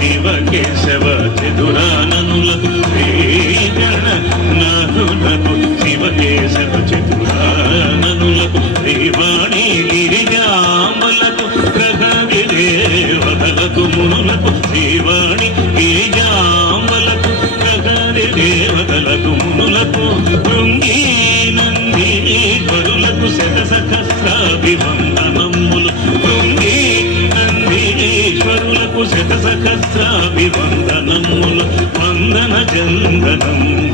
శివ కేశవ చతురాననులకు శ్రీగణ నాథులకు శివ కేశవ చతురాననులకు శ్రీవాణి గిరిజాంబలకు గ్రహ దేవతలకు మునులకు శ్రీవాణి గిరిజాంబలకు గ్రహ దేవతలకు మునులకు భృంగి నందీశ్వరులకు శత సహస్రాభివందనములు భృంగి నందీశ్వరులకు శత సహస్రాభివందనములు వందన చందనములు